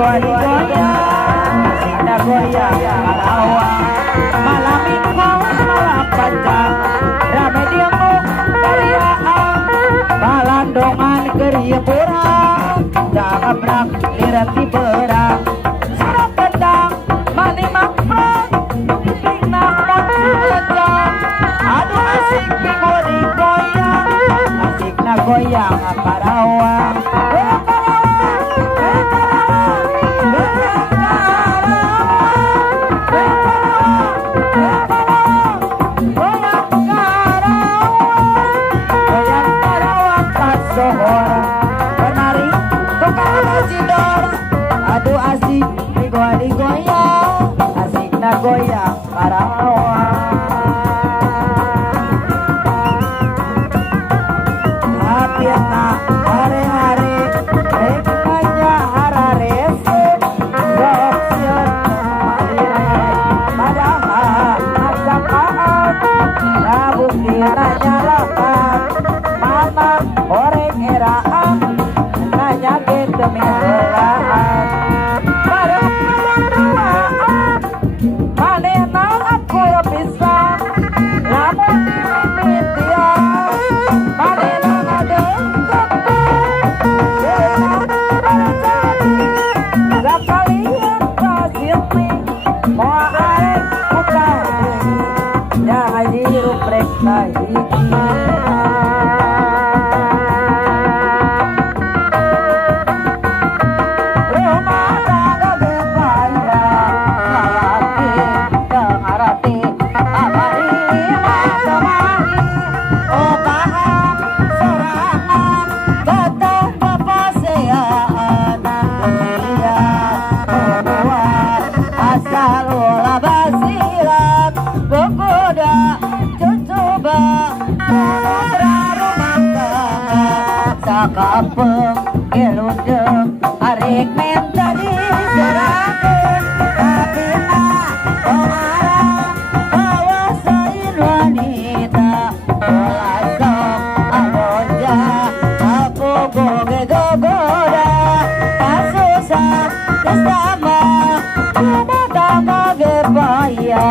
goyang Sina goyang kalawang malam minggu malam panjang rame diemuk kariaan balandongan keriburan jakabrak lirat di berang sarap pedang mani makmur piping namon sejam aduh asik minggu digoyang asik na goyang karawang aduh asik digoyang asik na goyang karawang hatiana hari-hari rekanya hararese gopsian malire padahal masakaan rabuk kiranya lapan mamang orek eraan nanya gitu minggulaan bareng berduaan manena aku bisa lamun mimitian manena ngadengkep gak kalian kasih mau arek buka ya haji ruprek tahiji kapeng eludeng arek menta di seragen tapi pengarang bawasain wanita pelasok anoja aku goge gogoda kasusah kesama kumadama gebaya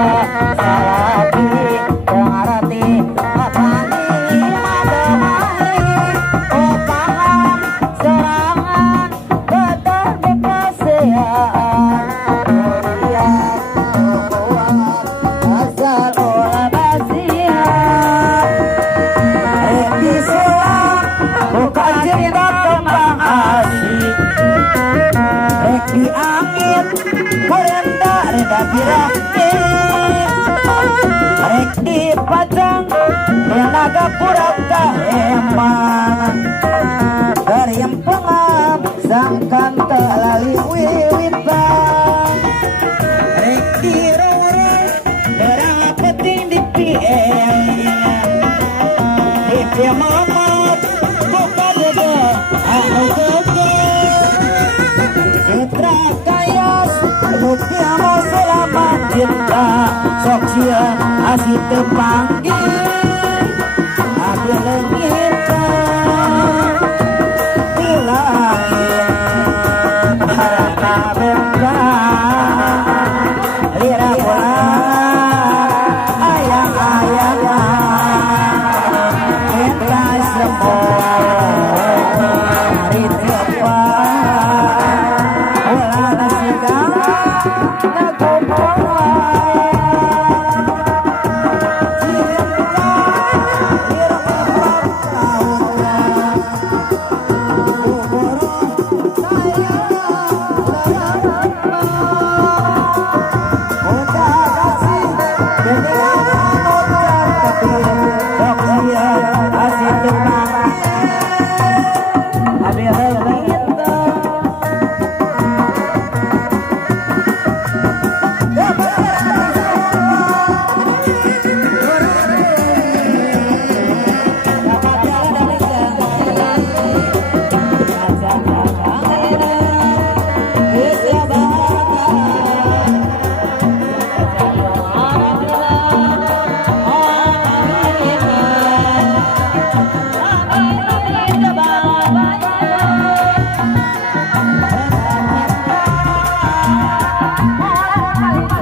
salaki dengarati apani madamani opahan serangan betul bekasean kuliah kuat asal olah basihan reki sulam bukan cinta kembang asik reki angin merenda reda birahin rek dipajang tenaga pura emang dari yang pengam sangkan telali wiwitan rek dirurung derang peting di PM mamat buka dede anu gede citra kayas rupiah mau selamat cinta sok sieun asih teu panggil ade leungitna di langit harata bengkang lira bulan ayang-ayang kita semua hari depan ulah nasigang nakumola cinta kali